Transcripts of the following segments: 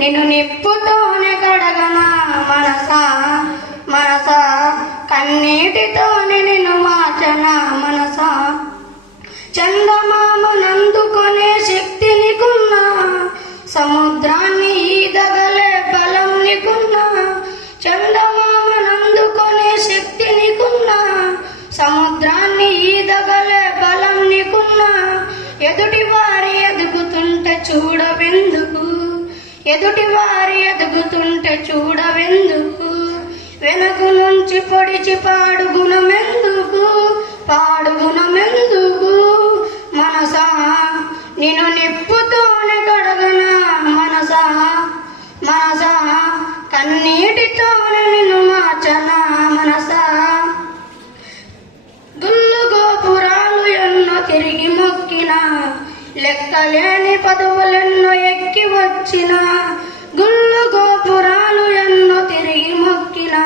నిన్ను నిప్పుతోనే కడగనా మనసా మనసా, కన్నీటితోనే నిన్ను మార్చనా మనసా. చందమామనందుకొనే శక్తి నీకున్నా, సముద్రాన్ని ఈదగలే బలం నీకున్నా. చందమామనందుకొనే శక్తి నీకున్నా, సముద్రాన్ని ఈదగలే బలం నీకున్నా. ఎదుటి వారి ఎదుగుతుంటే చూడవెందుకు, ఎదుటి వారి ఎదుగుతుంటే చూడవెందుకు. వెనక నుంచి పొడిచి పాడు గుణమెందుకు, పాడు గుణమెందుకు. మనసా నిన్ను నిప్పుతోనే కడగనా మనసా మనసా, కన్నీటితోనే నిన్ను మార్చనా మనసా. గుళ్ళు గోపురాలు ఎన్నో తిరిగి మొక్కినా, లెక్కలేని పదవులెన్నో ఎక్కి వచ్చినా. గుళ్ళు గోపురాలు ఎన్నో తిరిగి మొక్కినా,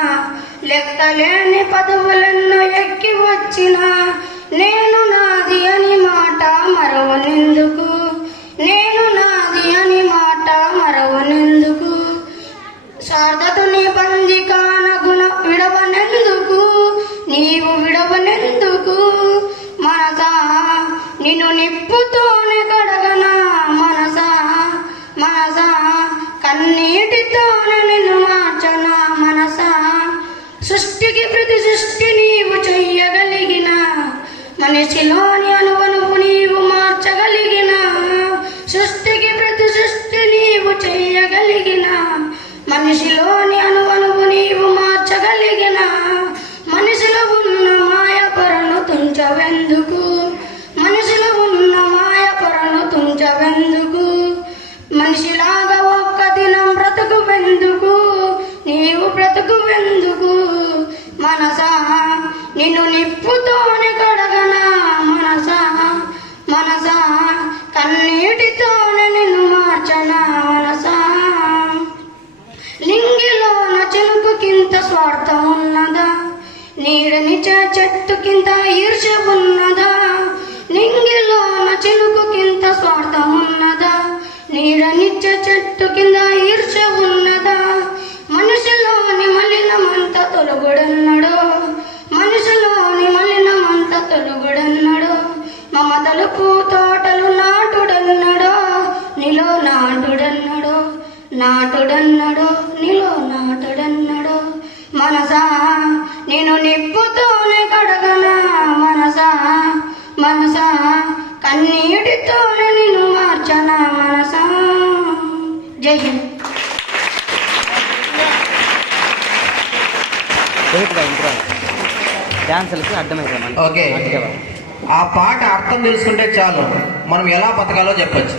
లెక్కలేని పదవులెన్నో ఎక్కి వచ్చినా. నేను నాది అని మాట మరవనెందుకు, నేను నాది అని మాట మరవనెందుకు. శారదతుని బందికాన గుణ విడవనెందుకు, నీవు విడవనెందుకు. మనసా నిన్ను నిప్పుతోనే కడగనా మనసా మనసా, కన్నీటితోనే నిన్ను మార్చనా మనసా. సృష్టికి ప్రతి సృష్టి నీవు చెయ్యగలిగిన, మనిషిలోని అనువనువు నీవు మార్చగలిగిన. సృష్టికి ప్రతి సృష్టి నీవు చెయ్యగలిగిన, మనిషిలోని అనువనువు నీవు మార్చగలిగిన. మనిషిలో ఉన్న మాయ పొరను తుంచవెందుకు, మనిషిలో ఉన్న మాయ పొరను తుంచవెందుకు. మనిషిలాగా ఒక్క దినం బ్రతుకువెందుకు, నీవు బ్రతుకువెందుకు. మనసా నిన్ను నిప్పుతోనే కడగనా మనసా మనసా, కన్నీటితోనే నిన్ను మార్చనా మనసా. లింగిలోన చినుకుకింత స్వార్థం ఉన్నదా, నీడనిచ్చే చెట్టుకింత ఈర్ష్య ఉన్నదా. లింగిలోన చినుకుకింత స్వార్థం ఉన్నదా, నీడనిచ్చే చెట్టు కింద ఈర్ష్య ఉన్నదా. మనిషిలోని మలినమంత తొలగుడన్నడో, మనిషిలోని మలినమంత తొలగుడన్నడో. మమతలు పూతోటలు నాటుడన్నడో, నీలో నాటుడన్నడో, నాటుడన్నడో నీలో నాటుడన్నడో. మనసా నేను నిప్పుతోనే కడగనా మనసా మనసా, కన్నీటితోనే నిన్ను మార్చనా మనసా. జై హింద్. డాన్సులకి అర్థమైంది. ఓకే, ఆ పాట అర్థం తెలుసుకుంటే చాలు మనం ఎలా బతకాలో చెప్పచ్చు.